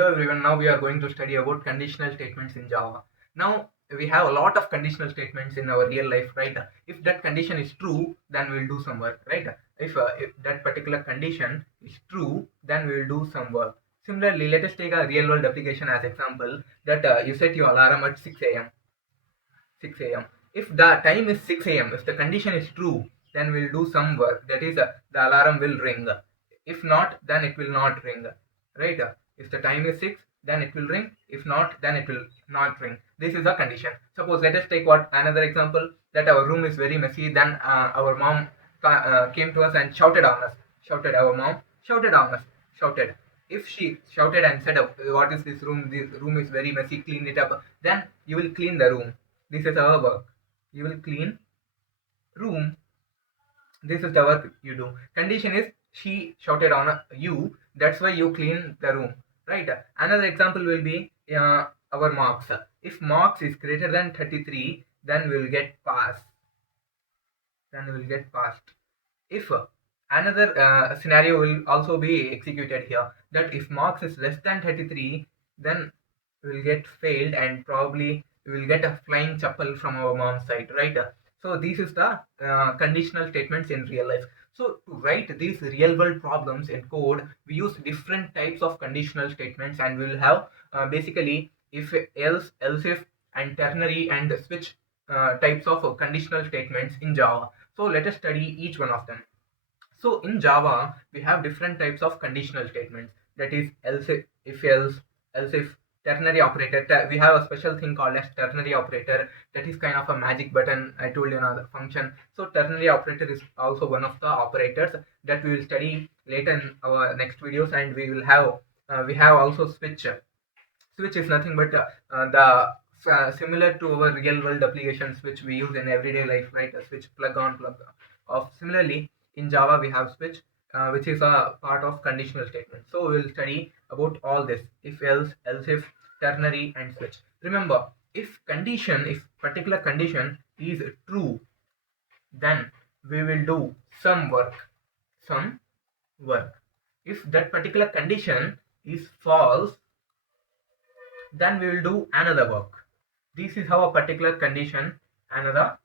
Hello everyone, now we are going to study about conditional statements in Java. Now we have a lot of conditional statements in our real life, right? If that condition is true, then we'll do some work, right? If that particular condition is true, then we'll do some work. Similarly, let us take a real world application as example that you set your alarm at 6 a.m. 6 a.m. If the time is 6 a.m., if the condition is true, then we'll do some work. That is, the alarm will ring. If not, then it will not ring. Right? If the time is 6, then it will ring. If not, then it will not ring. This is a condition. Suppose let us take what another example that our room is very messy. Then our mom came to us and shouted on us. Shouted our mom. Shouted on us. Shouted. If she shouted and said, "What is this room? This room is very messy. Clean it up." Then you will clean the room. This is our work. You will clean room. This is the work you do. Condition is she shouted on you. That's why you clean the room. Right. Another example will be our marks. If marks is greater than 33, then we'll get pass. Then we'll get passed. If another scenario will also be executed here, that if marks is less than 33, then we'll get failed and probably we will get a flying chappal from our mom's side, right? So this is the conditional statements in real life. So to write these real world problems in code, we use different types of conditional statements, and we'll have basically if, else, else if, and ternary and switch types of conditional statements in Java. So let us study each one of them. So in Java, we have different types of conditional statements. That is else if else, else if, ternary operator. We have a special thing called as ternary operator. That is kind of a magic button. I told you another function. So ternary operator is also one of the operators that we will study later in our next videos, and we have also switch. Switch is nothing but the similar to our real world applications which we use in everyday life, right? A switch, plug on, plug off. Similarly, in Java we have switch, which is a part of conditional statement. So we will study about all this: if else, else if, ternary, and switch. Remember, if particular condition is true, then we will do some work. If that particular condition is false, then we will do another work. This is how a particular condition, another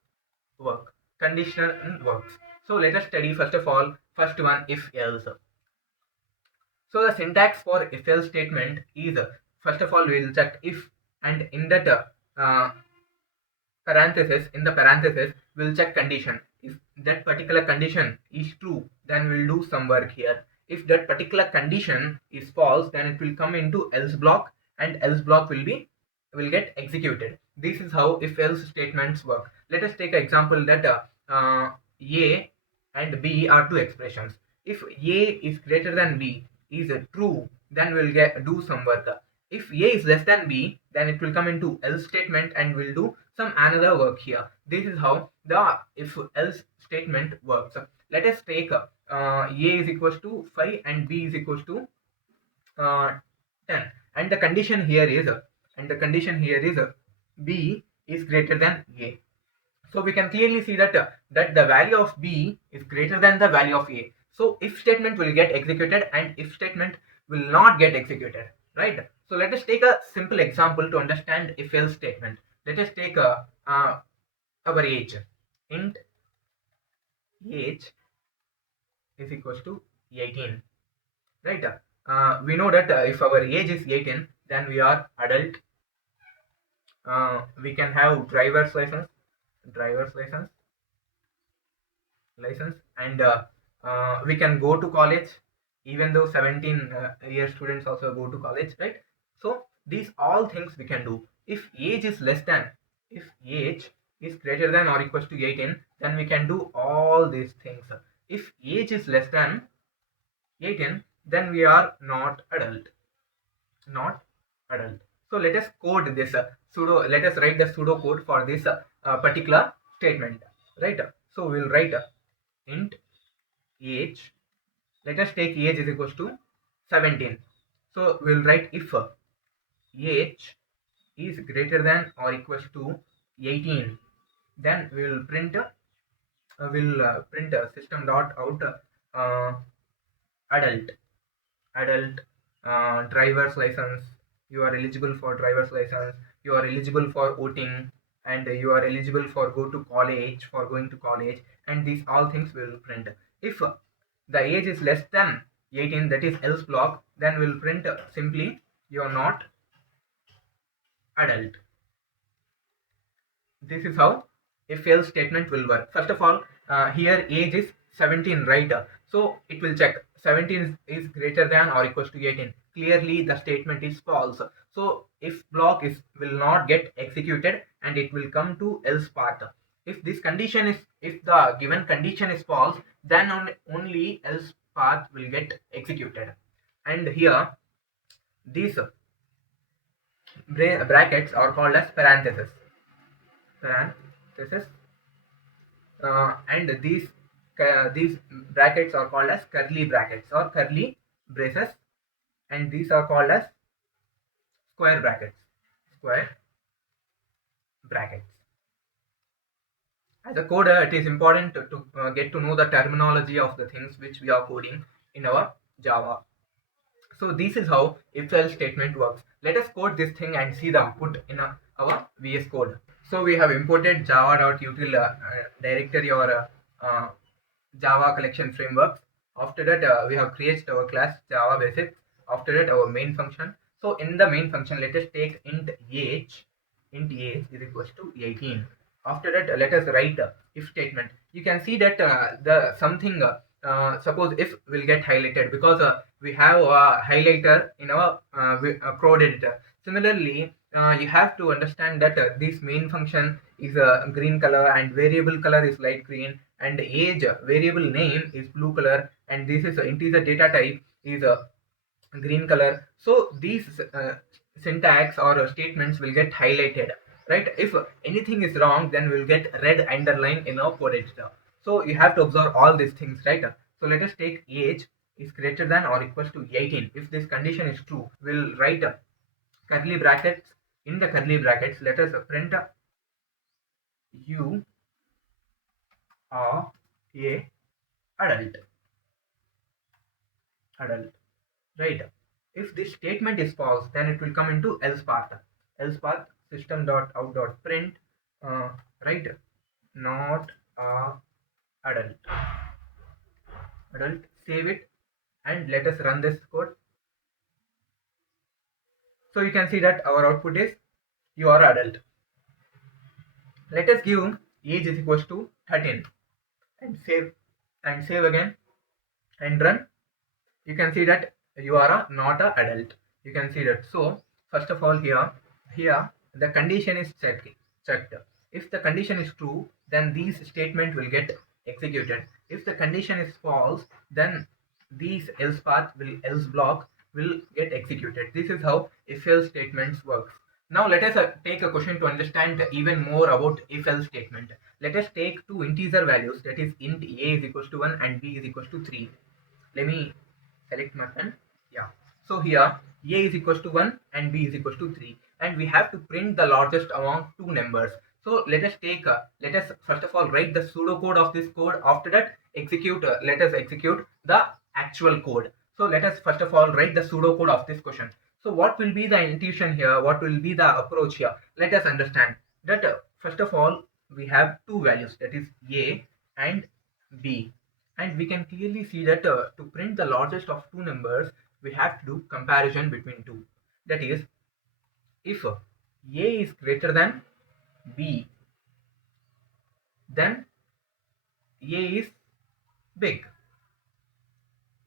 work. Conditional works. So let us study first of all, first one, if else. So the syntax for if else statement is, first of all we will check if, and in that in the parenthesis we'll check condition. If that particular condition is true, then we'll do some work here. If that particular condition is false, then it will come into else block, and else block will get executed. This is how if else statements work. Let us take an example that a and b are two expressions. If a is greater than b is true, then we'll do some work. If a is less than b, then it will come into else statement and we'll do some another work here. This is how the if else statement works. Let us take a is equals to 5 and b is equals to 10, and the condition here is b is greater than a. So we can clearly see that that the value of b is greater than the value of a. So if statement will get executed and if statement will not get executed, right? So let us take a simple example to understand if else statement. Let us take our age. Int age is equals to 18, right? We know that if our age is 18, then we are adult. We can have driver's license, and we can go to college, even though 17 year students also go to college, right? So these all things we can do. If age is greater than or equals to 18, then we can do all these things. If age is less than 18, then we are not adult. So let us code this let us write the pseudo code for this particular statement, right? So we'll write int age. Let us take age is equals to 17. So we'll write if age is greater than or equals to 18, then we will print system dot out adult driver's license, you are eligible for driver's license, you are eligible for voting, and you are eligible for going to college, and these all things will print. If the age is less than 18, that is else block, then we'll print simply you are not adult. This is how if else statement will work. First of all, here age is 17, right? So it will check 17 is greater than or equals to 18. Clearly the statement is false. So if block is will not get executed and it will come to else part. If this condition is, if the given condition is false, then only else part will get executed. And here these brackets are called as parentheses, and these brackets are called as curly brackets or curly braces, and these are called as square square brackets. As a coder, it is important to get to know the terminology of the things which we are coding in our Java. So this is how if else statement works. Let us code this thing and see the output in our VS Code. So we have imported java.util directory or Java collection frameworks. After that, we have created our class Java basics. After that, our main function. So in the main function, let us take int age. Int age is equals to 18. After that, let us write if statement. You can see that the something. Suppose if will get highlighted because we have a highlighter in our code editor. Similarly, you have to understand that this main function is a green color and variable color is light green, and age variable name is blue color, and this is integer data type is a green color. So these syntax or statements will get highlighted, right? If anything is wrong, then we'll get red underline in our code editor. So you have to observe all these things, right? So let us take age is greater than or equals to 18. If this condition is true, we'll write curly brackets. In the curly brackets, let us print you are a adult, right? If this statement is false, then it will come into else path. Else path system.out.print, uh, right? Not adult. Save it and let us run this code. So you can see that our output is you are adult. Let us give age is equals to 13 and save again and run. You can see that you are not a adult. You can see that. So first of all, here the condition is checked. If the condition is true, then these statement will get executed. If the condition is false, then these else block will get executed. This is how if else statements works. Now let us take a question to understand even more about if else statement. Let us take two integer values, that is int a is equals to 1 and b is equals to 3. Let me select my pen. Yeah. So here a is equals to 1 and b is equals to 3, and we have to print the largest among two numbers. So let us first of all write the pseudocode of this code. After that, let us execute the actual code. So let us first of all write the pseudocode of this question. So what will be the intuition here? What will be the approach here? Let us understand that first of all we have two values, that is a and b, and we can clearly see that to print the largest of two numbers, we have to do comparison between two. That is, if a is greater than b, then a is big.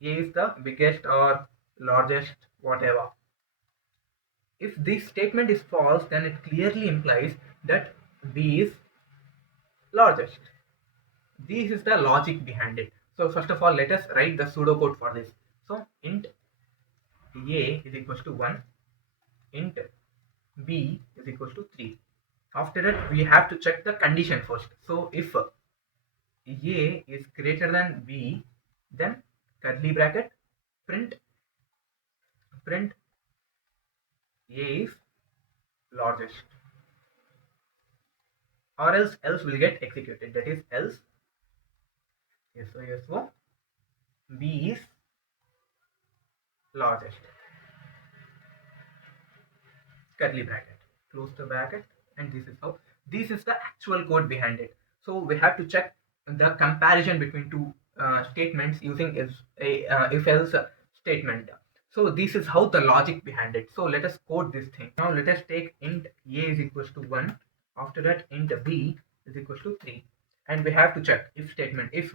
A is the biggest or largest, whatever. If this statement is false, then it clearly implies that b is largest. This is the logic behind it. So first of all, let us write the pseudocode for this. So int a is equals to 1, int b is equals to 3. After that, we have to check the condition first. So if a is greater than b, then curly bracket print a is largest, or else will get executed. That is else so b is largest. curly bracket, close the bracket, and this is how, this is the actual code behind it. So we have to check the comparison between two statements using if else statement. So this is how the logic behind it. So let us code this thing. Now let us take int a is equals to 1. After that, int b is equals to 3, and we have to check if statement. If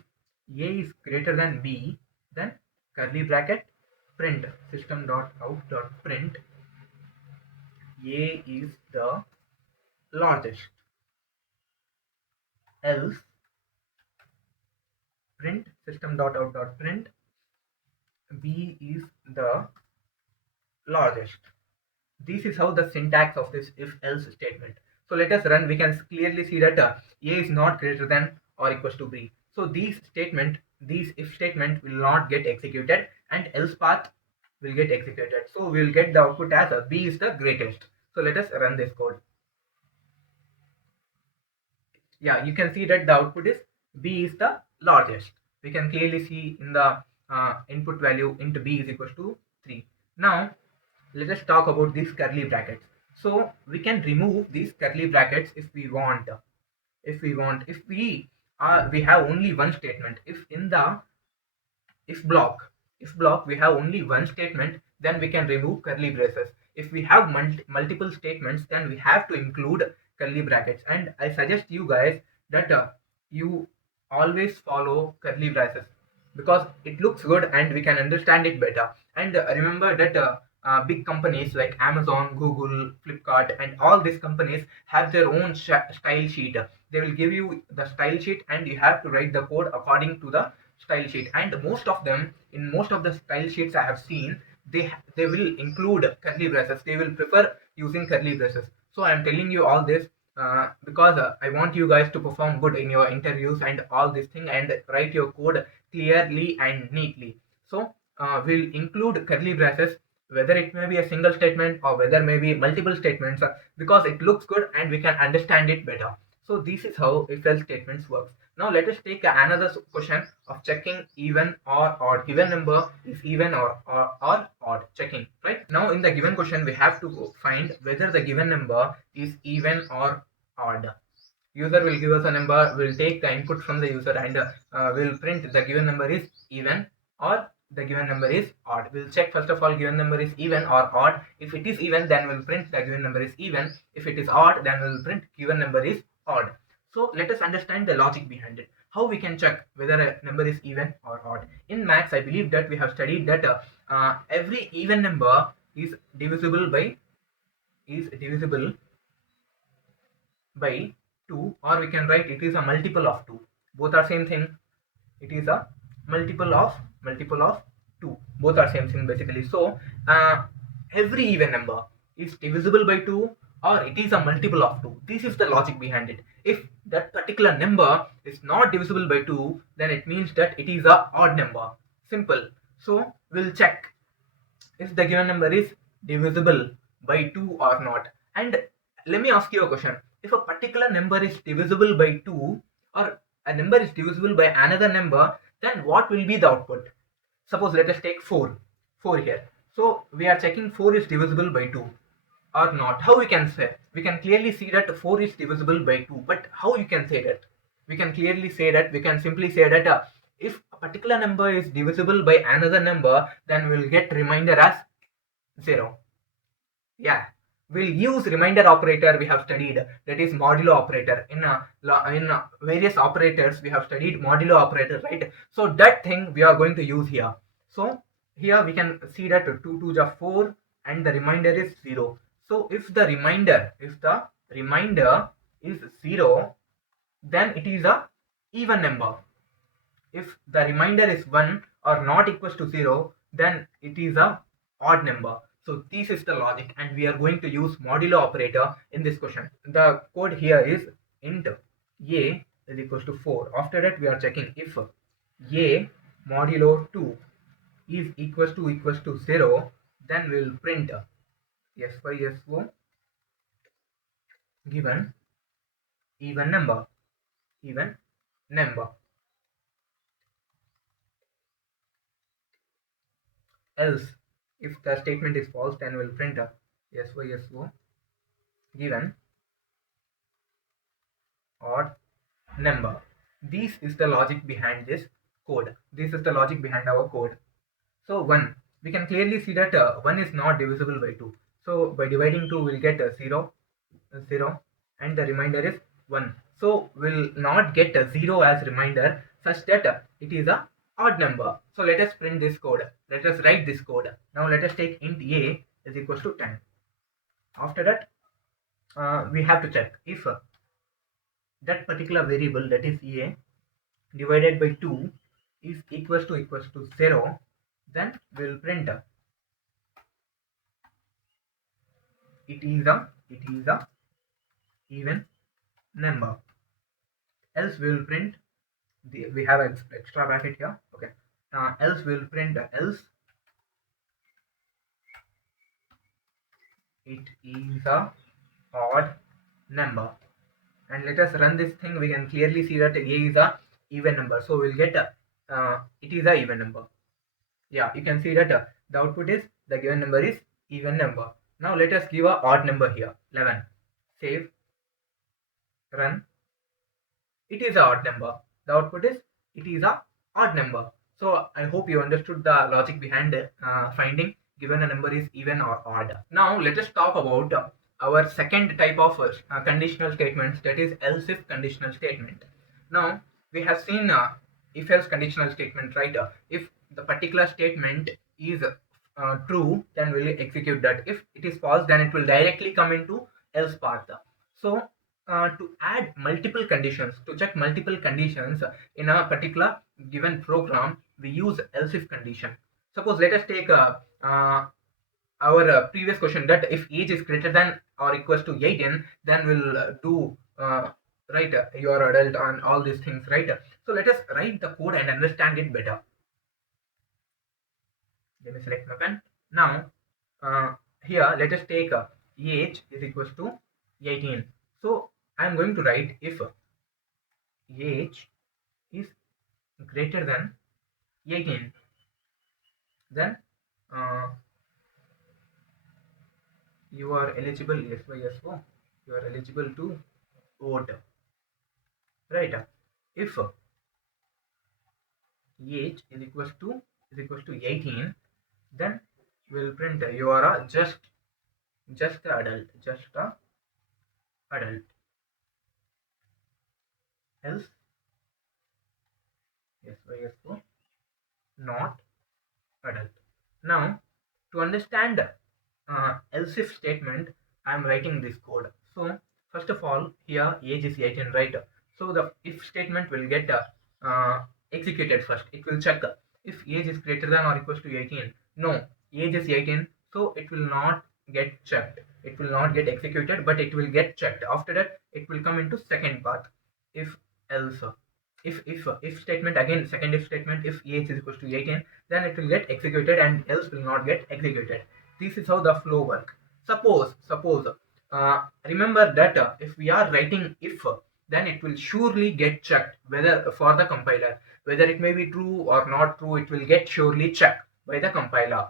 a is greater than b, then curly bracket, print system dot out dot print a is the largest, else print system dot out dot print b is the largest. This is how the syntax of this if else statement. So let us run. We can clearly see that a is not greater than or equals to b. So these if statement will not get executed, and else path will get executed. So we will get the output as b is the greatest. So let us run this code. Yeah, you can see that the output is b is the largest. We can clearly see in the input value into b is equals to 3. Now let us talk about these curly brackets. So we can remove these curly brackets if we want. If we have only one statement, if in the if block we have only one statement, then we can remove curly braces. If we have multiple statements, then we have to include curly brackets. And I suggest you guys that you always follow curly braces, because it looks good and we can understand it better. And remember that big companies like Amazon, Google, Flipkart, and all these companies have their own style sheet. They will give you the style sheet, and you have to write the code according to the style sheet. And most of them, in most of the style sheets I have seen, they will include curly braces. They will prefer using curly braces. So I am telling you all this because I want you guys to perform good in your interviews and all this thing, and write your code clearly and neatly. So we'll include curly braces, whether it may be a single statement or whether maybe multiple statements, because it looks good and we can understand it better. So this is how if else statements works. Now let us take another question of checking even or odd. Given number is even or odd, checking, right? Now in the given question we have to find whether the given number is even or odd. User will give us a number, we'll take the input from the user, and we'll print the given number is even or the given number is odd. We'll check first of all given number is even or odd. If it is even, then we'll print the given number is even. If it is odd, then we'll print given number is odd. So let us understand the logic behind it. How we can check whether a number is even or odd. In maths, I believe that we have studied that every even number is divisible by 2, or we can write it is a multiple of 2. Both are same thing. It is a multiple of 2. Both are same thing basically. So every even number is divisible by 2, or it is a multiple of 2. This is the logic behind it. If that particular number is not divisible by 2, then it means that it is a odd number. Simple. So we'll check if the given number is divisible by 2 or not. And let me ask you a question. If a particular number is divisible by 2, or a number is divisible by another number, then what will be the output? Suppose let us take 4 here. So we are checking 4 is divisible by 2 or not. How we can say? We can clearly see that 4 is divisible by 2, but how you can say that? We can clearly say that, we can simply say that if a particular number is divisible by another number, then we'll get remainder as 0. Yeah, we'll use remainder operator. We have studied, that is modulo operator. In various operators we have studied modulo operator, right? So that thing we are going to use here. So here we can see that 2 2s are 4 and the remainder is 0. So if the remainder is 0, then it is a even number. If the remainder is 1 or not equals to 0, then it is a odd number. So this is the logic, and we are going to use modulo operator in this question. The code here is int a is equals to 4. After that we are checking if a modulo 2 is equals to 0, then we will print s/so given even number. Else, if the statement is false, then we'll print s/so given odd number. This is the logic behind this code. This is the logic behind our code. So 1, we can clearly see that 1 is not divisible by 2. So by dividing 2, we'll get 0, 0, and the remainder is 1. So we'll not get a 0 as remainder such that it is a odd number. So let us print this code. Let us write this code. Now let us take int a is equals to 10. After that, we have to check if that particular variable, that is a, divided by 2 is equals to 0, then we will print it is a even number. Else we will print we have an extra bracket here. Okay. Else we will print else it is a odd number. And let us run this thing. We can clearly see that a is a even number. So we'll get it is a even number. Yeah, you can see that the output is the given number is even number. Now let us give a odd number here, 11. Save, run. It is a odd number. The output is it is a odd number. So I hope you understood the logic behind finding given a number is even or odd. Now let us talk about our second type of conditional statements, that is else if conditional statement. Now we have seen if else conditional statement, right? If the particular statement is true, then we'll execute that. If it is false, then it will directly come into else path. So to add multiple conditions, to check multiple conditions in a particular given program, we use else if condition. Suppose let us take our previous question, that if age is greater than or equals to 18, then we'll do right, you're adult and all these things, right? So let us write the code and understand it better. Let me select my pen. Now here let us take age is equals to 18. So I am going to write if age is greater than 18, then you are eligible, yes by yes, oh, you are eligible to vote, right? If age is equals to 18, then we'll print you are a just a adult, else yes by yes, oh, not adult. Now to understand else if statement, I am writing this code. So first of all, here age is 18, right? So the if statement will get executed first. It will check if age is greater than or equals to 18. No, age is 18, so it will not get checked. It will not get executed, but it will get checked. After that, it will come into second path. If else, if statement, again second if statement, if age is equals to 18, then it will get executed and else will not get executed. This is how the flow work. Suppose remember that if we are writing if, then it will surely get checked whether for the compiler, whether it may be true or not true, it will get surely checked by the compiler.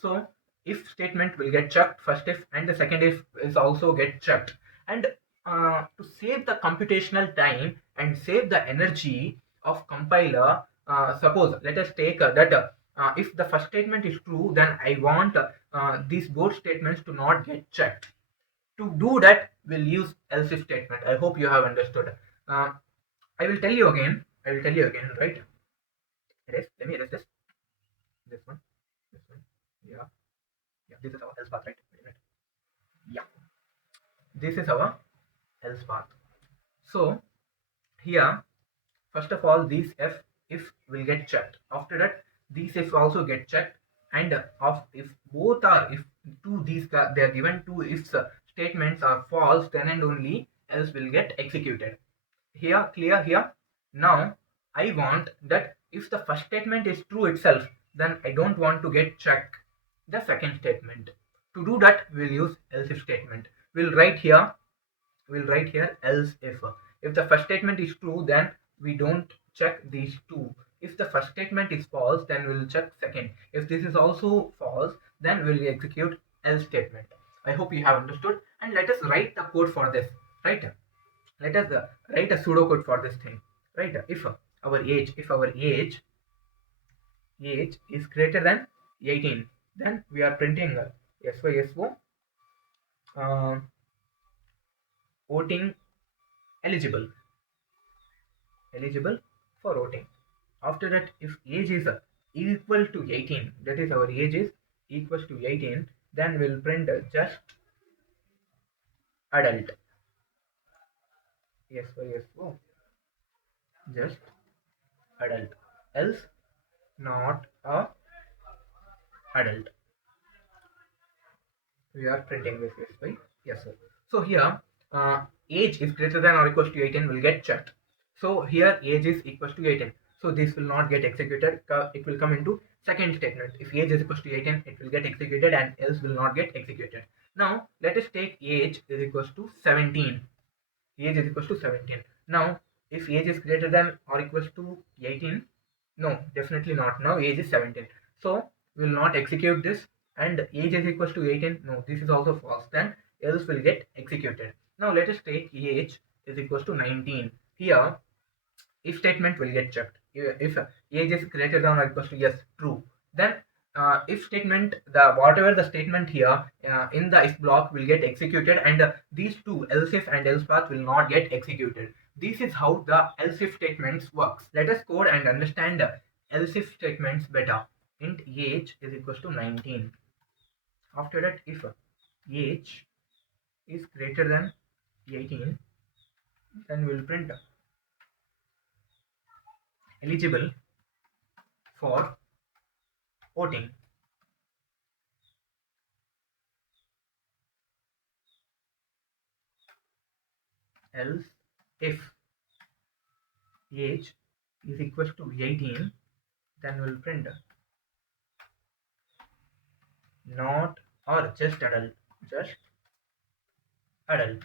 So if statement will get checked, first if and the second if is also get checked. And to save the computational time and save the energy of compiler, suppose let us take that if the first statement is true, then I want these both statements to not get checked. To do that, we'll use else if statement. I hope you have understood. I will tell you again, right? Let me erase this. This one. Yeah. This is our else path, right? Wait a minute. Yeah. This is our else path. So here, first of all, these if will get checked. After that, these if also get checked. And if both are, if two these they are given two ifs statements are false, then and only else will get executed. Here, clear here. Now I want that if the first statement is true itself, then I don't want to get checked the second statement. To do that, we'll use else if statement. We'll write here else if. If the first statement is true, then we don't check these two. If the first statement is false, then we'll check second. If this is also false, then we'll execute else statement. I hope you have understood. And let us write the code for this, right? Let us write a pseudocode for this thing, right? If our age is greater than 18, then we are printing SYSO uh, voting eligible eligible for voting. After that, if age is equal to 18, that is our age is equals to 18, then we'll print just adult. SYSO just adult, else not a adult. We are printing this, yes, right? Yes, sir. So here, age is greater than or equals to 18 will get checked. So here age is equals to 18. So this will not get executed. It will come into second statement. If age is equals to 18, it will get executed and else will not get executed. Now let us take age is equals to 17. Age is equals to 17. Now if age is greater than or equals to 18, no, definitely not. Now age is 17. So we will not execute this, and age is equals to 18. No, this is also false. Then else will get executed. Now let us take age is equals to 19. Here if statement will get checked. If age is greater than or equals to yes, true, then if statement, the whatever the statement here in the if block will get executed, and these two else if and else path will not get executed. This is how the else if statements works. Let us code and understand else if statements better. Int age is equals to 19. After that, if age is greater than 18, then we will print eligible for voting. Else if age is equal to 18, then we'll print not or just adult, just adult,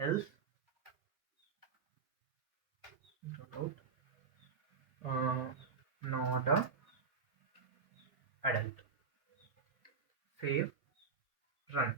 else not a adult. Save, run.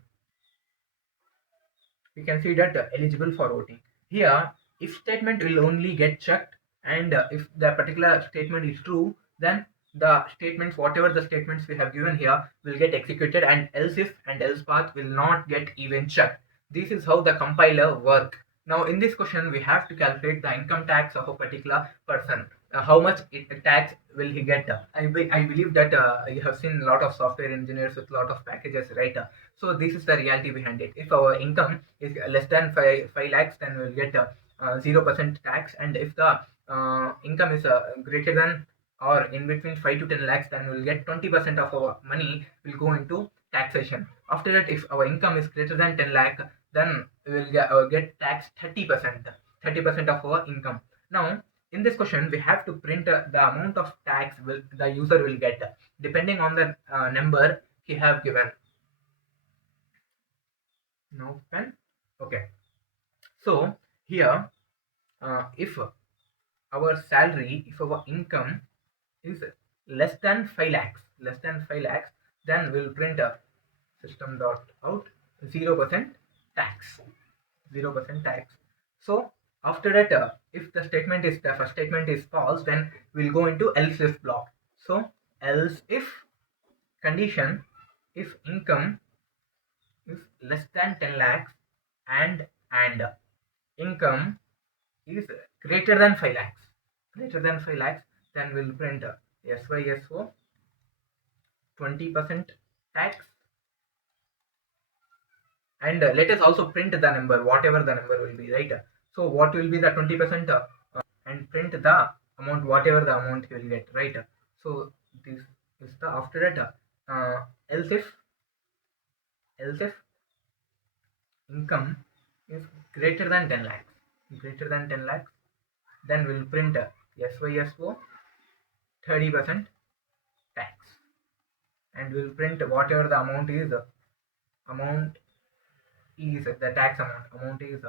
We can see that eligible for voting. Here if statement will only get checked, and if the particular statement is true, then the statements, whatever the statements we have given here, will get executed, and else if and else path will not get even checked. This is how the compiler work. Now in this question we have to calculate the income tax of a particular person. How much tax will he get? I believe that you have seen a lot of software engineers with a lot of packages, right? So this is the reality behind it. If our income is less than 5 lakhs, then we'll get 0% tax, and if the income is greater than or in between 5 to 10 lakhs, then we'll get 20% of our money will go into taxation. After that, if our income is greater than 10 lakh, then we will get taxed 30% of our income. Now in this question we have to print the amount of tax will the user will get depending on the number he have given. No pen. Okay, so here if our salary, if our income is less than 5 lakhs, then we'll print a system dot out 0% tax, 0% tax. So after that, if the statement is the first statement is false, then we'll go into else if block. So else if condition, if income is less than 10 lakhs and income is greater than 5 lakhs, then we'll print SYSO 20% tax, and let us also print the number, whatever the number will be, right? So what will be the 20%, and print the amount, whatever the amount you will get, right? So this is the after that else if income is greater than 10 lakhs, then we'll print SYSO 30% tax, and we'll print whatever the amount is the tax amount is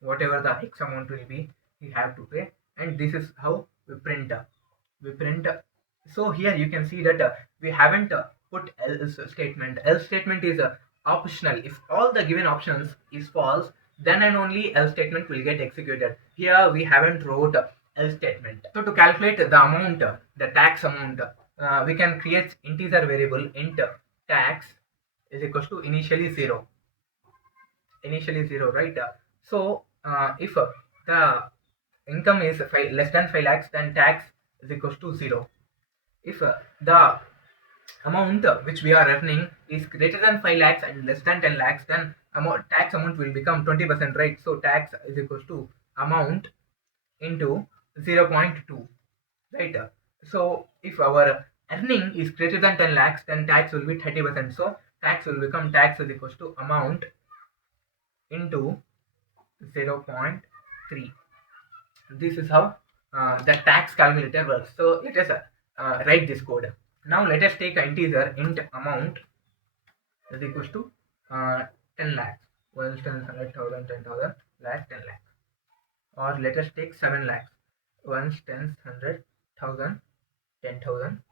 whatever the x amount will be, we have to pay. And this is how we print So here you can see that we haven't put else statement. Else statement is optional. If all the given options is false, then and only else statement will get executed. Here we haven't wrote else statement. So to calculate the amount, the tax amount, we can create integer variable int tax is equals to initially zero. Initially zero, right? So if the income is less than 5 lakhs, then tax is equals to zero. If the amount which we are earning is greater than 5 lakhs and less than 10 lakhs, then tax amount will become 20%, right? So tax is equals to amount into 0.2, right? So if our earning is greater than 10 lakhs, then tax will be 30%. So tax will become tax is equals to amount into 0.3. This is how the tax calculator works. So let us write this code. Now let us take an integer int amount is equals to 10 lakhs. Well, 10, 100,000, 10,000, lakh, 10 lakhs. Or let us take 7 lakhs. Once, 10, 100,000, 10,000,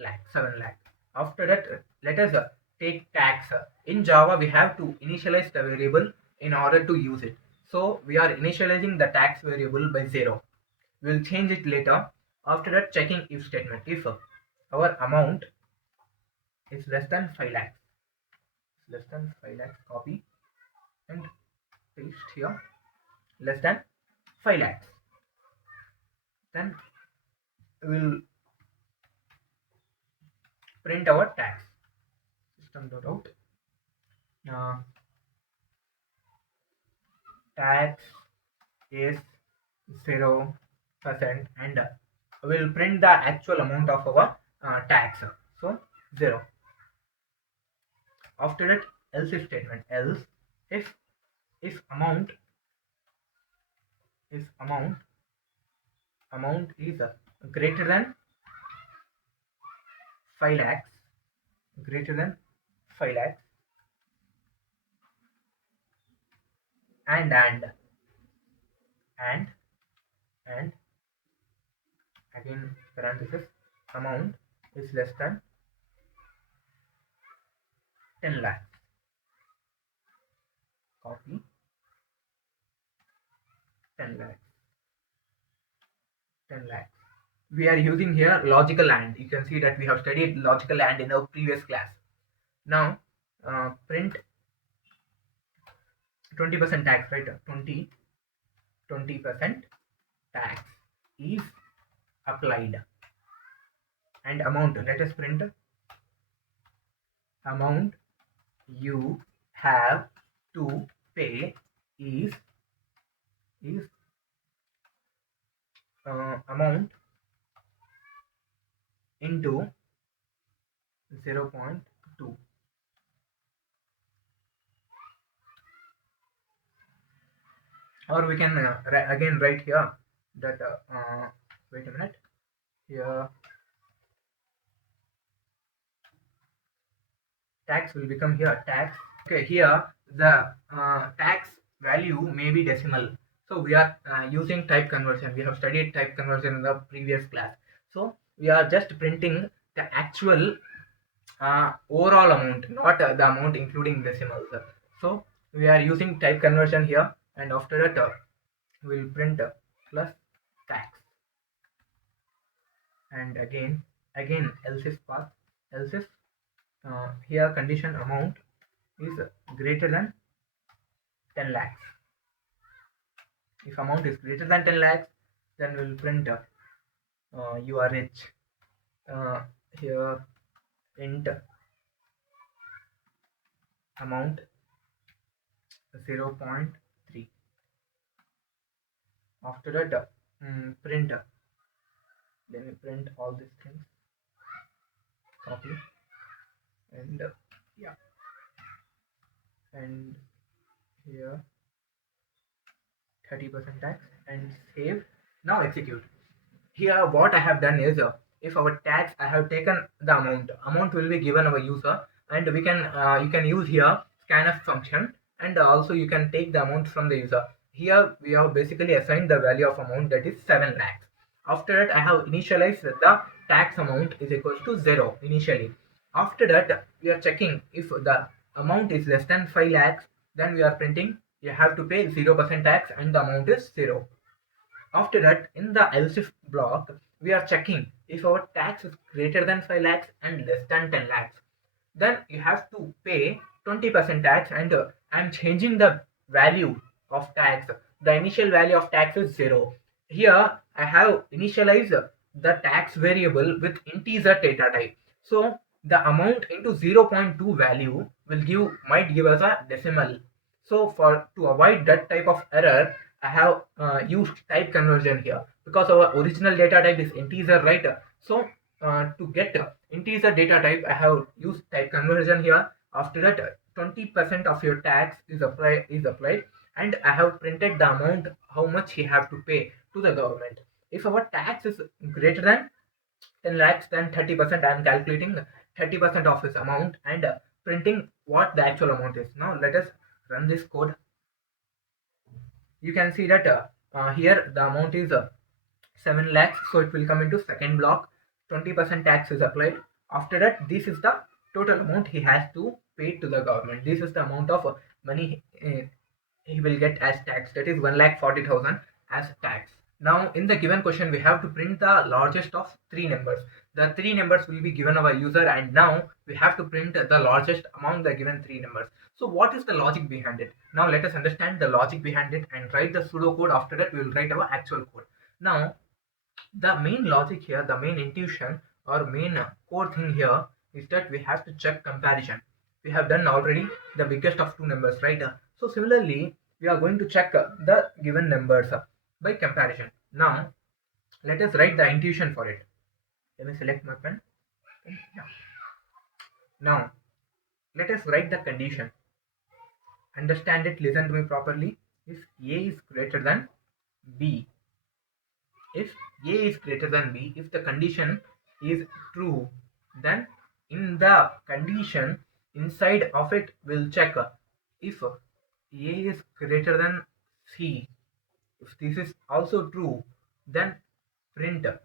lakh, 7 lakhs. After that, let us take tax. In Java, we have to initialize the variable in order to use it. So we are initializing the tax variable by 0. We will change it later. After that, checking if statement. If our amount is less than 5 lakhs, less than 5 lakhs, copy and paste here, less than 5 lakhs, then we will print our tax. System.out tax is 0%, and we'll print the actual amount of our tax. So 0. After that, else if statement. Else if amount is greater than 5 lakhs, greater than 5 lakhs, and again parenthesis, amount is less than 10 lakhs, copy 10 lakhs, 10 lakhs. We are using here logical AND. You can see that we have studied logical AND in our previous class. Now print 20% tax, right? 20% tax is applied, and amount, let us print amount you have to pay is amount into 0.2. Or we can again write here that wait a minute, here tax will become here tax. Okay, here the tax value may be decimal, so we are using type conversion. We have studied type conversion in the previous class, so we are just printing the actual overall amount, not the amount including decimals. So we are using type conversion here, and after that we will print plus tax, and again else if path, else if here condition amount is greater than 10 lakhs. If amount is greater than 10 lakhs, then we will print you are rich. Here int amount 0.3. After that print, then we print all these things, copy, and yeah, and here 30% tax, and save. Now execute. Here what I have done is if our tax, I have taken the amount will be given our user, and we can you can use here scanf function, and also you can take the amount from the user. Here we have basically assigned the value of amount, that is 7 lakhs. After that, I have initialized the tax amount is equals to 0 initially. After that, we are checking if the amount is less than 5 lakhs, then we are printing you have to pay 0% tax and the amount is 0. After that, in the else if block, we are checking if our tax is greater than 5 lakhs and less than 10 lakhs. Then you have to pay 20% tax, and I'm changing the value of tax. The initial value of tax is 0. Here I have initialized the tax variable with integer data type. So the amount into 0.2 value will might give us a decimal. So for to avoid that type of error, I have used type conversion here because our original data type is integer, right? So to get integer data type, I have used type conversion here. After that, 20% of your tax is applied, and I have printed the amount how much he have to pay to the government. If our tax is greater than 10 lakhs, then 30% I am calculating 30% of his amount and printing what the actual amount is. Now let us run this code. You can see that here the amount is 7 lakhs, so it will come into second block. 20% tax is applied. After that, this is the total amount he has to pay to the government. This is the amount of money he will get as tax, that is 1,40,000 as tax. Now in the given question, we have to print the largest of three numbers. The three numbers will be given our user, and now we have to print the largest among the given three numbers. So what is the logic behind it? Now let us understand the logic behind it and write the pseudo code. After that, we will write our actual code. Now the main logic here, the main intuition or main core thing here is that we have to check comparison. We have done already the biggest of two numbers, right? So similarly, we are going to check the given numbers by comparison. Now let us write the intuition for it. Let me select my pen. Yeah. Now let us write the condition. Understand it, listen to me properly. If A is greater than B, if A is greater than B, if the condition is true, then in the condition inside of it we'll check if A is greater than C. If this is also true, then print A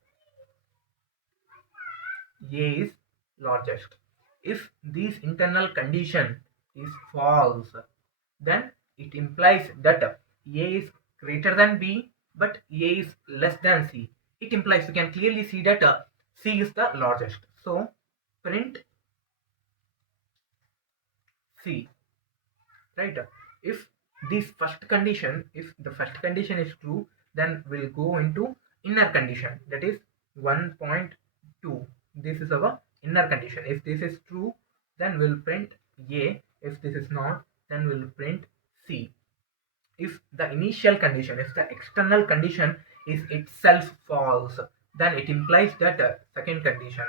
is largest. If this internal condition is false, then it implies that A is greater than B, but A is less than C. It implies, you can clearly see that C is the largest. So print C, right? If this first condition, if the first condition is true, then we'll go into inner condition, that is 1.2. This is our inner condition. If this is true, then we'll print A. If this is not, then we'll print C. If the initial condition, if the external condition is itself false, then it implies that second condition,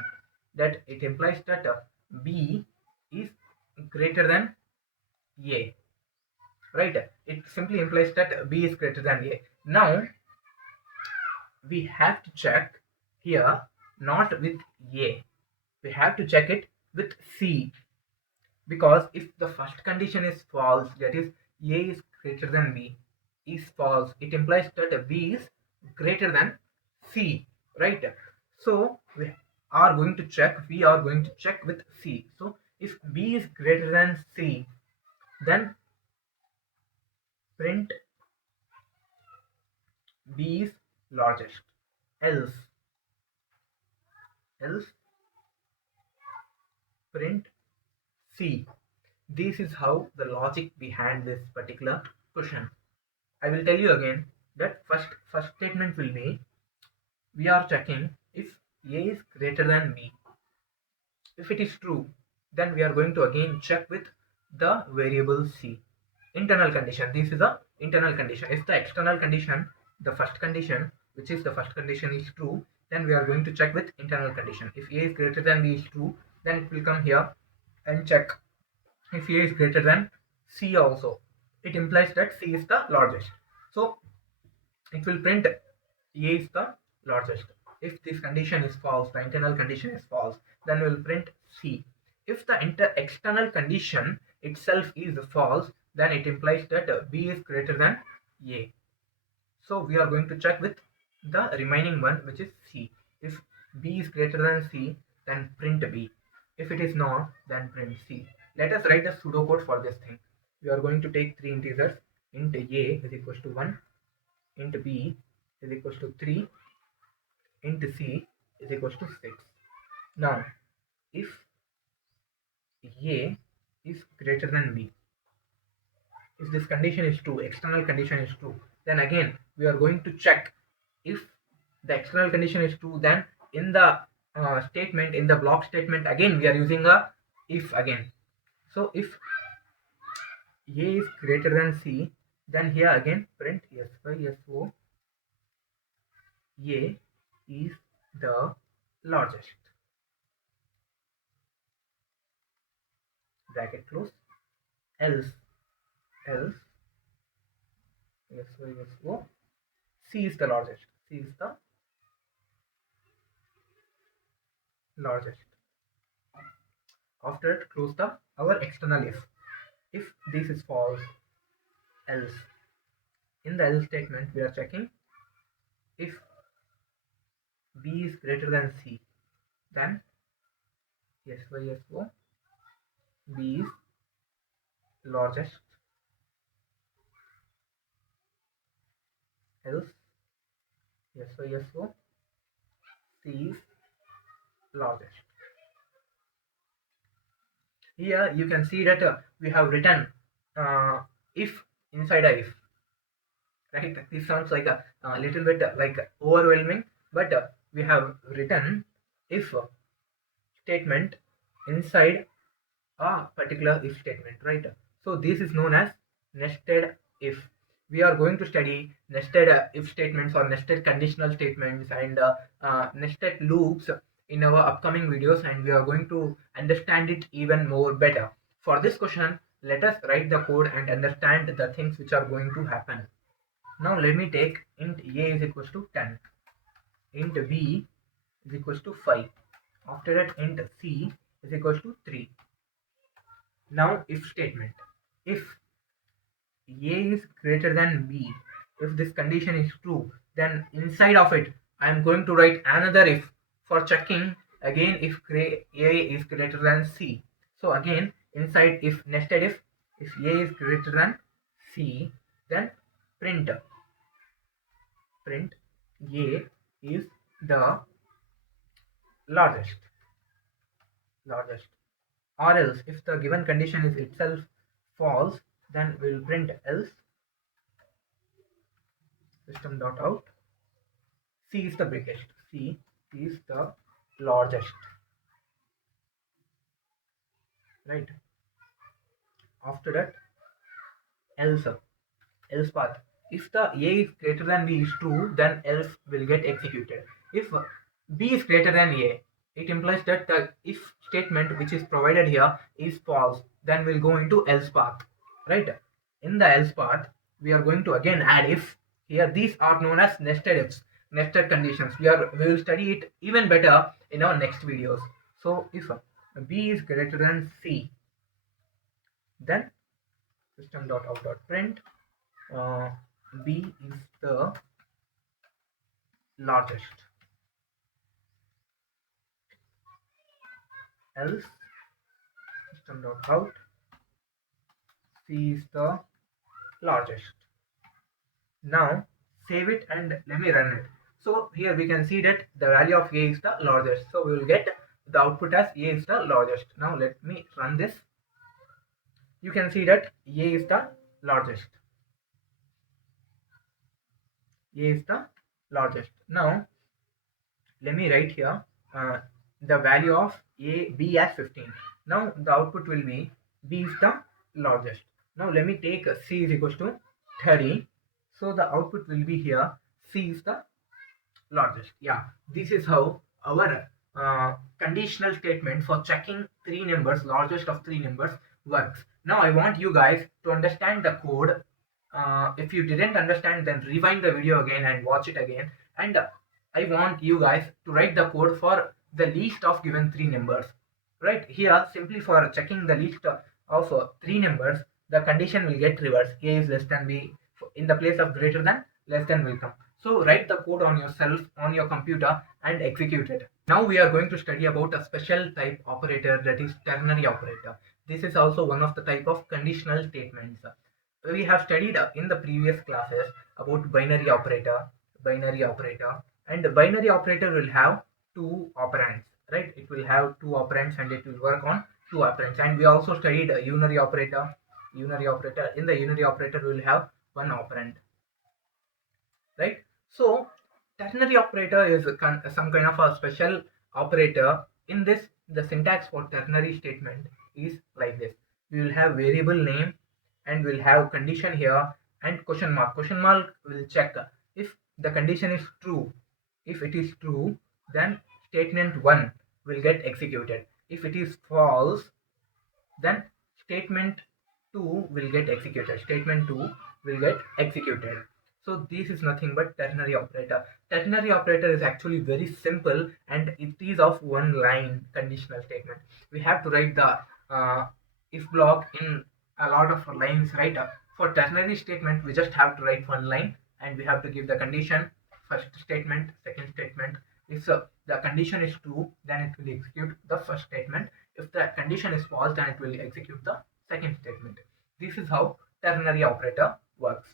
that it implies that B is greater than A, right? It simply implies that B is greater than A. Now we have to check here not with A, we have to check it with C, because if the first condition is false, that is A is greater than B is false, it implies that B is greater than C, right? So we are going to check with C. So if B is greater than C, then print B is largest, else print C. This is how the logic behind this particular question. I will tell you again that first statement will be, we are checking if A is greater than B. If it is true, then we are going to again check with the variable C. Internal condition. This is the internal condition. If the external condition, the first condition, which is the first condition, is true, then we are going to check with internal condition. If A is greater than B is true, then it will come here and check if A is greater than C also. It implies that C is the largest. So it will print A is the largest. If this condition is false, the internal condition is false, then we will print C. If the external condition itself is false, then it implies that B is greater than A. So we are going to check with the remaining one, which is C. If B is greater than C, then print B. If it is not, then print C. Let us write the pseudocode for this thing. We are going to take three integers. Int A is equals to 1, int B is equals to 3, int C is equals to 6. Now, if A is greater than B, if this condition is true, external condition is true, then again we are going to check if the external condition is true. Then in the statement, in the block statement, again we are using a if again. So if A is greater than C, then here again print yes by so A is the largest, bracket close, else yes by so C is the largest, C is the largest. After it, close the our external if. If this is false, else. In the else statement, we are checking if B is greater than C, then yes by so B is largest, else yes by so C is largest. Here you can see that we have written if inside a if, right? This sounds like a little bit like overwhelming, but we have written if statement inside a particular if statement, right? So this is known as nested if. We are going to study nested if statements or nested conditional statements and nested loops in our upcoming videos, and we are going to understand it even more better. For this question, let us write the code and understand the things which are going to happen. Now let me take int A is equals to 10, int B is equals to 5. After that, int C is equals to 3. Now if statement, if A is greater than B, if this condition is true, then inside of it I am going to write another if for checking again if A is greater than C. So again inside if nested if A is greater than C, then print A is the largest. Or else if the given condition is itself false, then we will print else system.out C is the biggest, C is the largest, right? After that, else path. If the A is greater than B is true, then else will get executed. If B is greater than A, it implies that the if statement which is provided here is false, then we'll go into else path, right? In the else path, we are going to again add if. Here these are known as nested ifs, nested conditions. We will study it even better in our next videos. So if B is greater than C, then system.out.print B is the largest, else system.out C is the largest. Now save it and let me run it. So here we can see that the value of A is the largest. So we will get the output as A is the largest. Now let me run this. You can see that A is the largest. A is the largest. Now let me write here the value of B as 15. Now the output will be B is the largest. Now let me take C is equals to 30. So the output will be here C is the largest. Yeah, this is how our conditional statement for checking three numbers, largest of three numbers, works. Now I want you guys to understand the code. If you didn't understand, then rewind the video again and watch it again. And I want you guys to write the code for the least of given three numbers. Right here, simply for checking the least of three numbers, the condition will get reversed. A is less than B. In the place of greater than, less than will come. So write the code on yourself on your computer and execute it. Now we are going to study about a special type operator, that is ternary operator. This is also one of the type of conditional statements. We have studied in the previous classes about binary operator, and the binary operator will have two operands, right? It will have two operands and it will work on two operands. And we also studied a unary operator. Unary operator, in the unary operator we will have one operand, right? So ternary operator is some kind of a special operator. In this, the syntax for ternary statement is like this. We will have variable name and we'll have condition here and question mark. Question mark will check if the condition is true. If it is true, then statement 1 will get executed. If it is false, then statement 2 will get executed. Statement 2 will get executed. So this is nothing but ternary operator. Ternary operator is actually very simple and it is of one line conditional statement. We have to write the if block in a lot of lines, right? For ternary statement, we just have to write one line and we have to give the condition, first statement, second statement. If the condition is true, then it will execute the first statement. If the condition is false, then it will execute the second statement. This is how ternary operator works.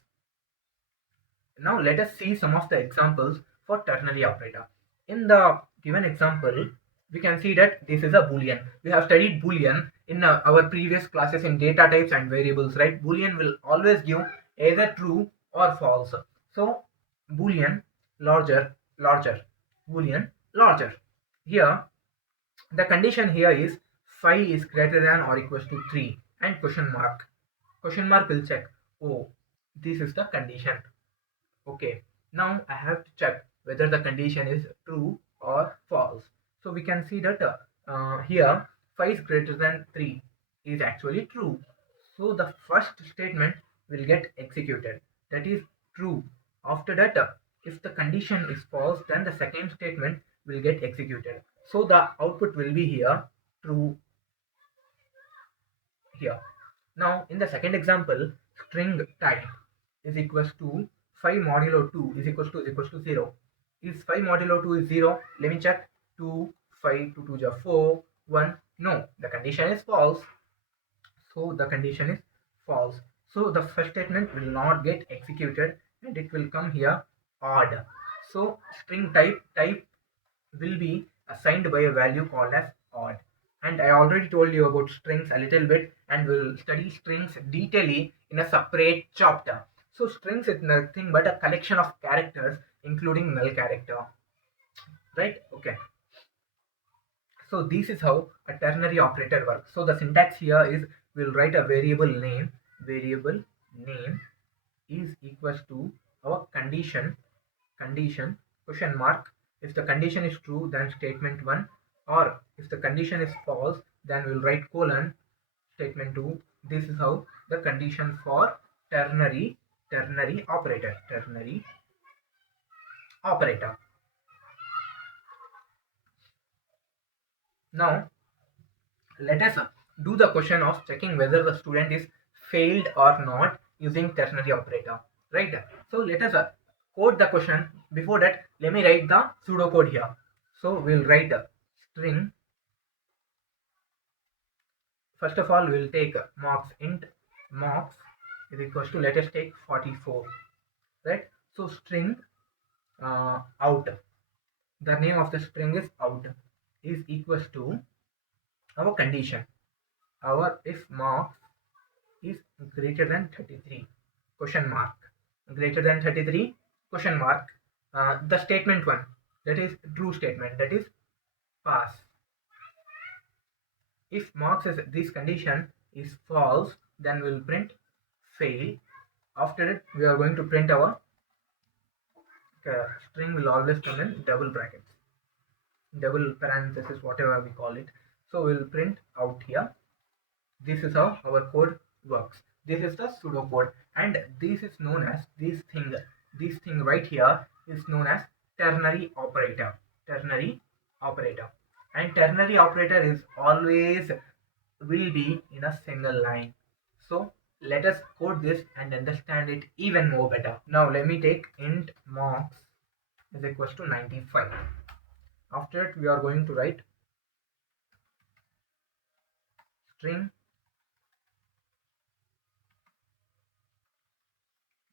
Now let us see some of the examples for ternary operator. In the given example, we can see that this is a boolean. We have studied boolean in our previous classes in data types and variables, right? Boolean will always give either true or false. So boolean larger, larger, boolean larger. Here the condition here is 5 is greater than or equals to 3 and question mark. Question mark will check, oh, this is the condition. Okay, now I have to check whether the condition is true or false. So we can see that here 5 is greater than 3 is actually true. So the first statement will get executed. That is true. After that, if the condition is false, then the second statement will get executed. So the output will be here true here. Now in the second example, string type is equals to 5 modulo 2 is equals to 0. Is 5 modulo 2 is 0? Let me check. 2, 5, 2 2 are 4, 1. No, the condition is false. So the condition is false. So the first statement will not get executed and it will come here odd. So string type will be assigned by a value called as odd. And I already told you about strings a little bit and we'll study strings detailedly in a separate chapter. So strings is nothing but a collection of characters including null character, right? Okay. So this is how a ternary operator works. So the syntax here is we'll write a variable name is equals to our condition question mark. If the condition is true, then statement 1, or if the condition is false, then we'll write colon statement 2. This is how the condition for ternary operator. Now let us do the question of checking whether the student is failed or not using ternary operator, right? So let us code the question. Before that, let me write the pseudocode here. So we'll write string. First of all, we'll take marks. Int marks is equals to, let us take 44, right? So string out, the name of the string is out, is equals to our condition, our if marks is greater than 33 question mark, greater than 33 question mark. The statement 1, that is true statement, that is pass. If marks is this condition is false, then we will print fail. After it, we are going to print our string will always come in double brackets, double parenthesis, whatever we call it. So we will print out here. This is how our code works. This is the pseudocode, and this is known as this thing right here is known as ternary operator. And ternary operator is always will be in a single line. So let us code this and understand it even more better. Now let me take int marks is equals to 95. After it, we are going to write string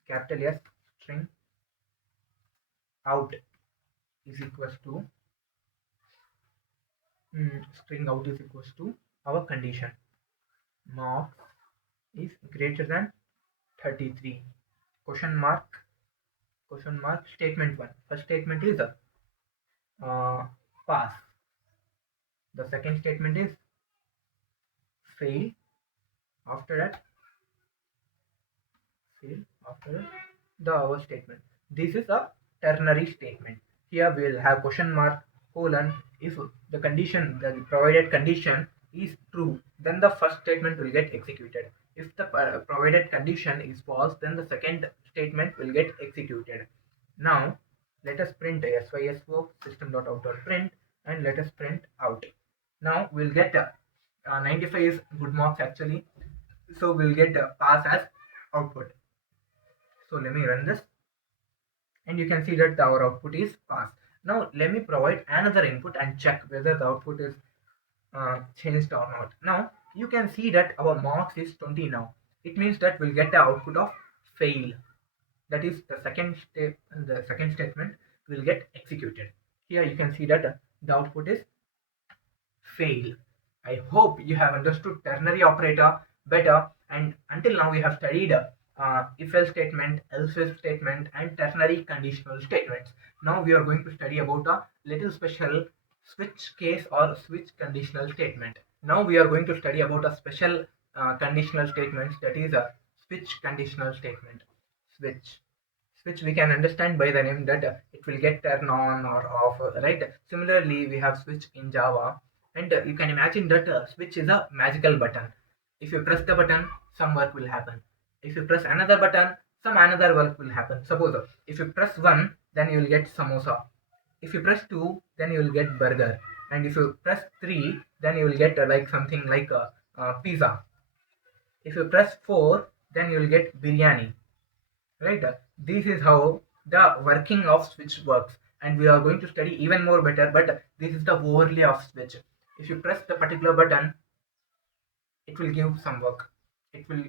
capital S string out is equals to string out is equals to our condition marks is greater than 33 question mark statement 1. First statement is pass. The second statement is fail. After that fail. After that the our statement. This is a ternary statement. Here we will have question mark colon. If the condition, the provided condition is true, then the first statement will get executed. If the provided condition is false, then the second statement will get executed. Now let us print sysvo system.out.print and let us print out. Now we'll get 95 is good marks actually, so we'll get pass as output. So let me run this and you can see that our output is pass. Now let me provide another input and check whether the output is changed or not. Now you can see that our marks is 20 now. It means that we'll get the output of fail. That is the second step. The second statement will get executed. Here you can see that the output is fail. I hope you have understood ternary operator better, and until now we have studied if-else statement, else-if statement and ternary conditional statements. Now we are going to study about a little special switch case or switch conditional statement. Now we are going to study about a special conditional statement, that is a switch conditional statement. Switch we can understand by the name that it will get turn on or off, right? Similarly we have switch in Java, and you can imagine that switch is a magical button. If you press the button, some work will happen. If you press another button, some another work will happen. Suppose if you press 1, then you will get samosa. If you press 2, then you will get burger. And if you press 3, then you will get like something like pizza. If you press 4, then you will get biryani, right? This is how the working of switch works, and we are going to study even more better, but this is the overlay of switch. If you press the particular button, it will give some work, it will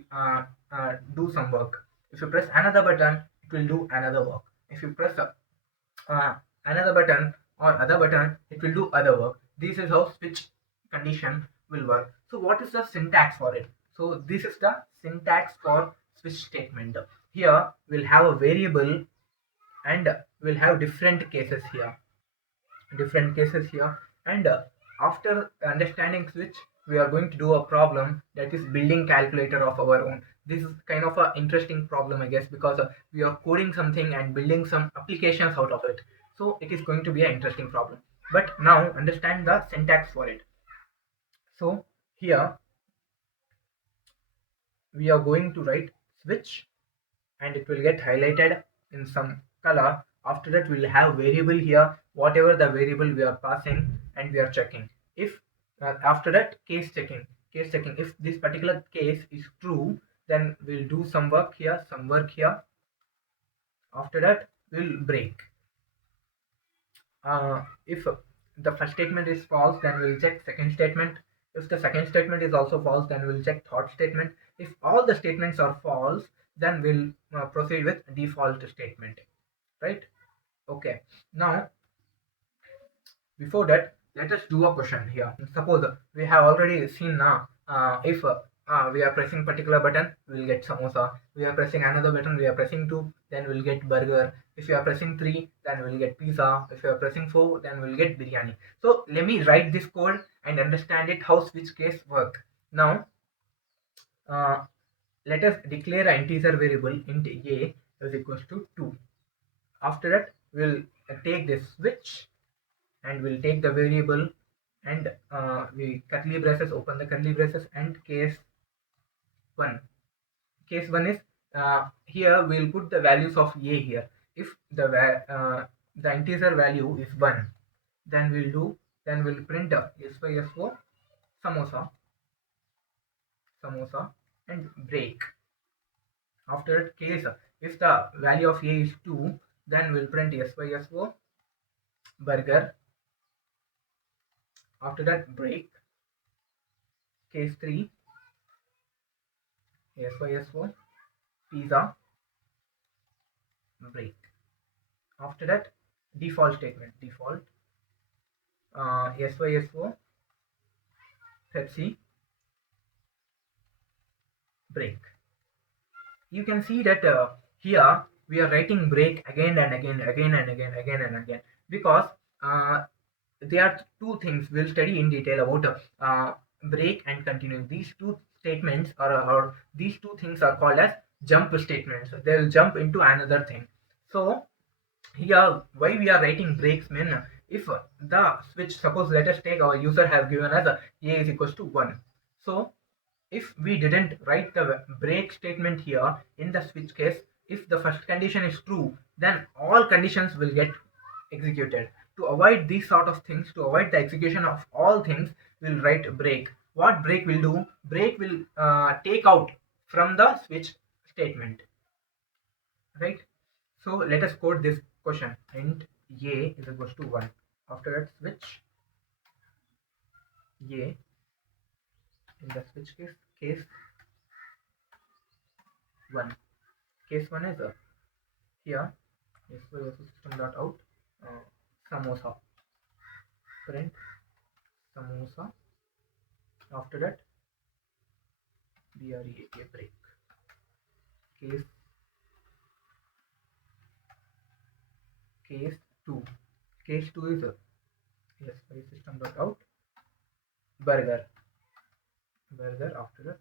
do some work. If you press another button, it will do another work. If you press another button or other button, it will do other work. This is how switch condition will work. So what is the syntax for it? So this is the syntax for switch statement. Here we'll have a variable and we'll have different cases here, and after understanding switch, we are going to do a problem, that is building calculator of our own. This is kind of an interesting problem, I guess, because we are coding something and building some applications out of it. So it is going to be an interesting problem, but now understand the syntax for it. So here we are going to write switch and it will get highlighted in some color. After that we'll have variable here, whatever the variable we are passing, and we are checking. If after that case checking, if this particular case is true, then we'll do some work here. After that we'll break. If the first statement is false, then we'll check second statement. If the second statement is also false, then we'll check third statement. If all the statements are false, then we'll proceed with default statement, right? Okay, now before that, let us do a question here. Suppose we have already seen now, if we are pressing particular button, we will get samosa. We are pressing another button, we are pressing 2, then we will get burger. If you are pressing 3, then we will get pizza. If you are pressing 4, then we will get biryani. So let me write this code and understand it, how switch case work. Now uh, let us declare an integer variable int a is equals to 2. After that we'll take this switch and we'll take the variable and we curly braces, open the curly braces, and case 1. Case 1 is here we'll put the values of a here. If the integer value is 1, then we'll print s4 samosa and break. After that case, if the value of a is 2, then we'll print SYSO burger. After that break, case 3, SYSO pizza break. After that, default statement, default SYSO Pepsi break. You can see that here we are writing break again and again, again and again, because uh, there are two things we'll study in detail about break and continue. These two statements or these two things are called as jump statements. They'll jump into another thing. So here why we are writing breaks mean, if the switch, suppose let us take our user has given us a is equals to 1. So if we didn't write the break statement here in the switch case, if the first condition is true, then all conditions will get executed. To avoid these sort of things, to avoid the execution of all things, we'll write break. What break will do? Break will take out from the switch statement, right? So let us code this question. Int a is equals to 1. After that, switch a in the switch case 1. Case 1 is here system dot out samosa, print samosa. After that, break. Case 2. Case 2 is system dot out burger. After that,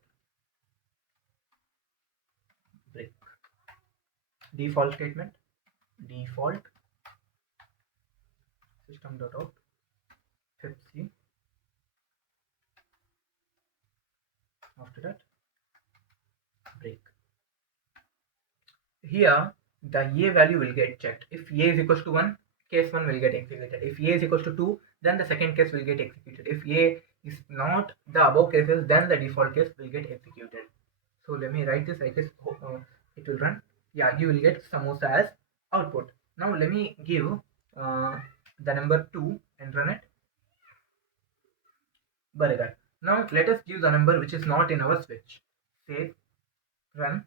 break. Default statement, default system dot out Pepsi. After that, break. Here the a value will get checked. If a is equals to 1, case 1 will get executed. If a is equals to 2, then the second case will get executed. If a is not the above cases, then the default case will get executed. So let me write this. I guess it will run. Yeah, you will get samosa as output. Now let me give the number 2 and run it. Burger. Now let us give the number which is not in our switch. Save, run.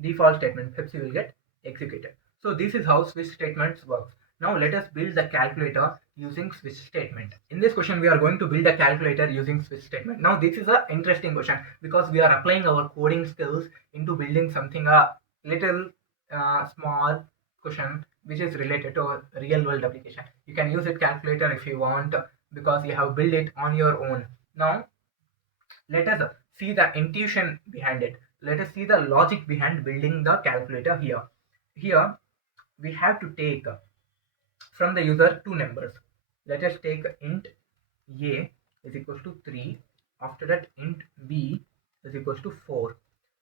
Default statement Pepsi will get executed. So this is how switch statements works. Now let us build the calculator using switch statement. In this question we are going to build a calculator using switch statement. Now this is an interesting question because we are applying our coding skills into building something a little small question which is related to a real world application. You can use it calculator if you want because you have built it on your own. Now let us see the intuition behind it. Let us see the logic behind building the calculator here. Here we have to take from the user two numbers. Let us take int a is equals to 3. After that, int b is equals to 4.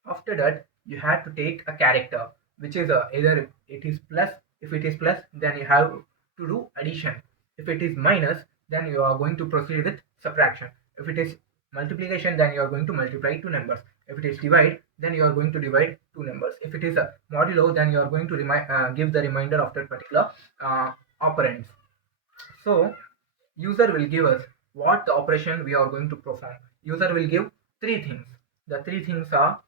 After that, you have to take a character which is either it is plus. If it is plus, then you have to do addition. If it is minus, then you are going to proceed with subtraction. If it is multiplication, then you are going to multiply two numbers. If it is divide, then you are going to divide two numbers. If it is a modulo, then you are going to give the remainder of that particular operands. So user will give us what the operation we are going to perform. User will give three things. The three things are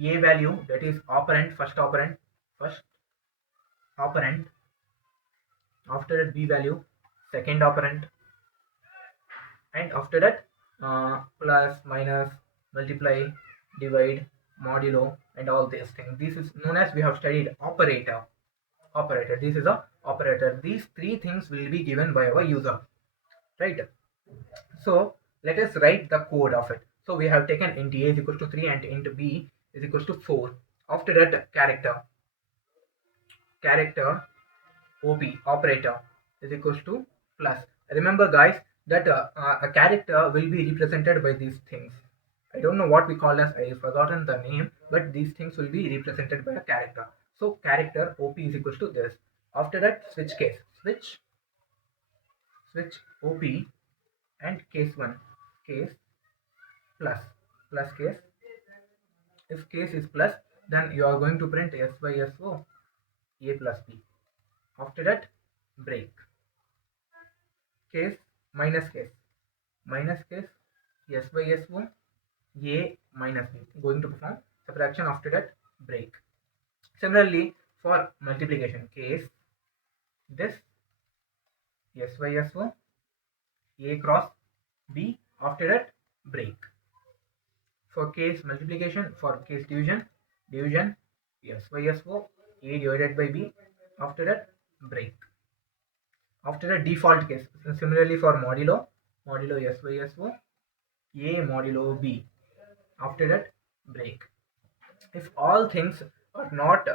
a value, that is operand, first operand. After that, b value, second operand, and after that plus, minus, multiply, divide, modulo, and all these things. This is known as, we have studied operator. This is a operator. These three things will be given by our user, right? So let us write the code of it. So we have taken int a is equals to 3 and int b is equals to 4. After that, character op operator is equals to plus. Remember guys that a character will be represented by these things. I don't know what we call as, I have forgotten the name, but these things will be represented by a character. So character op is equals to this. After that, switch case, switch op and case 1, case plus case. If case is plus, then you are going to print S by SO A plus B. After that, break. Case, minus case. Minus case, S by SO A minus B. Going to perform subtraction. After that, break. Similarly, for multiplication case, this S by SO A cross B. After that, break. For case multiplication, for case division, division S by SO A divided by B. After that, break. After the default case, similarly for modulo, modulo S by SO A modulo B. After that, break. If all things are not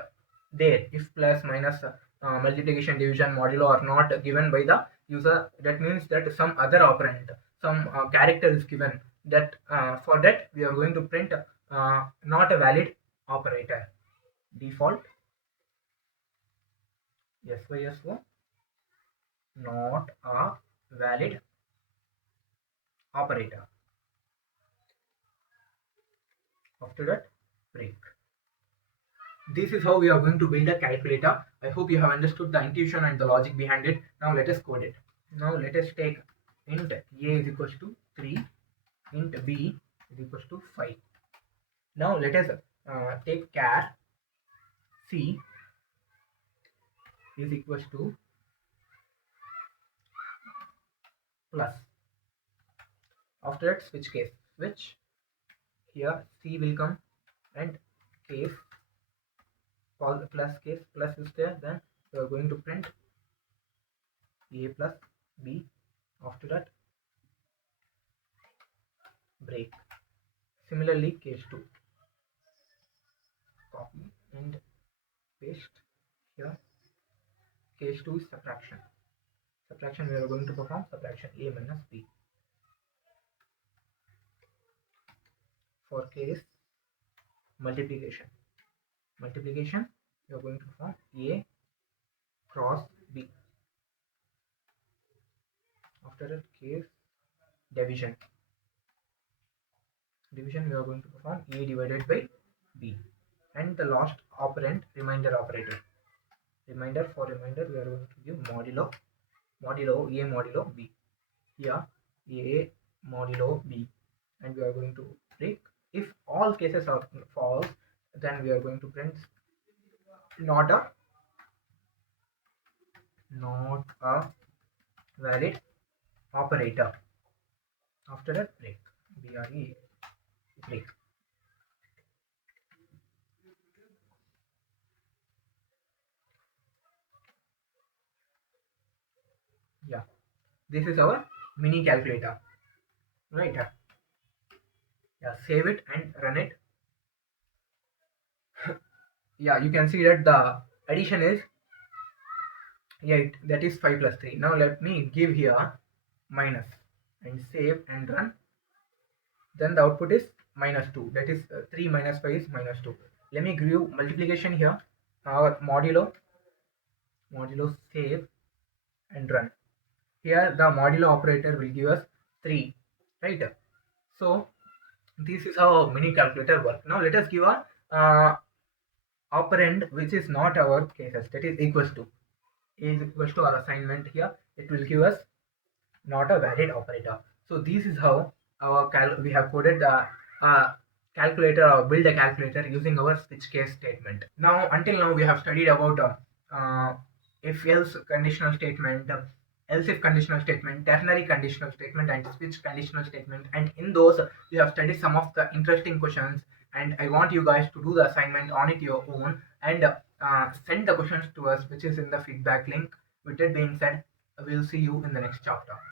there, if plus minus multiplication division modulo are not given by the user, that means that some other operand, some character is given, that for that we are going to print not a valid operator. Default S by SO not a valid operator. After that, break. This is how we are going to build a calculator. I hope you have understood the intuition and the logic behind it. Now let us code it. Now let us take int a is equals to 3, int b is equals to 5. Now let us take char c is equals to plus. After that, switch case. Switch. Here c will come and case plus case plus is there, then we are going to print a plus b. After that, break. Similarly, case 2, copy and paste here. Case 2 is subtraction. Subtraction, we are going to perform subtraction a minus b. For case multiplication, multiplication we are going to perform a cross b. After that, case division, division we are going to perform a divided by b, and the last operand remainder operator. Remainder, for remainder we are going to give modulo, modulo a modulo b. Here a modulo b, and we are going to break. If all cases are false, then we are going to print not a valid operator. After that, break. Break. Yeah, this is our mini calculator, right? Yeah, save it and run it. Yeah, you can see that the addition is 8, that is 5 plus 3. Now let me give here minus and save and run. Then the output is minus 2, that is 3 minus 5 is minus 2. Let me give you multiplication here. Our modulo save and run. Here the modulo operator will give us 3, right? So this is how mini calculator works. Now let us give a operand which is not our cases, that is equals to our assignment. Here it will give us not a valid operator. So this is how our we have coded the calculator, or build a calculator using our switch case statement. Now until now we have studied about if else conditional statement, else if conditional statement, ternary conditional statement, and switch conditional statement. And in those we have studied some of the interesting questions, and I want you guys to do the assignment on it your own, and send the questions to us, which is in the feedback link. With that being said, we'll see you in the next chapter.